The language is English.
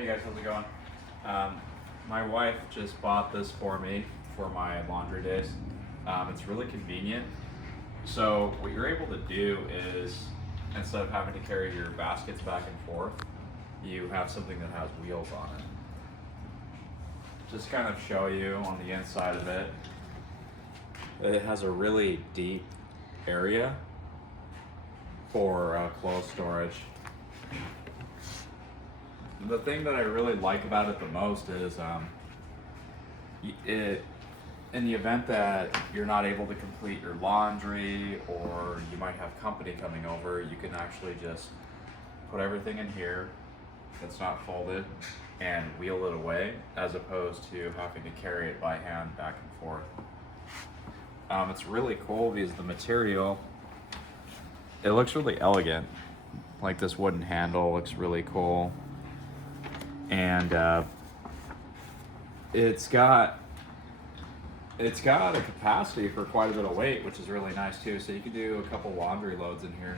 Hey guys, how's it going? My wife just bought this for me for my laundry days. It's really convenient. So what you're able to do is, instead of having to carry your baskets back and forth, you have something that has wheels on it. Just kind of show you on the inside of it. It has a really deep area for clothes storage. The thing that I really like about it the most is it, in the event that you're not able to complete your laundry or you might have company coming over, you can actually just put everything in here that's not folded and wheel it away, as opposed to having to carry it by hand back and forth. It's really cool because the material, it looks really elegant. Like this wooden handle looks really cool. And it's got a capacity for quite a bit of weight, which is really nice too. So you can do a couple laundry loads in here.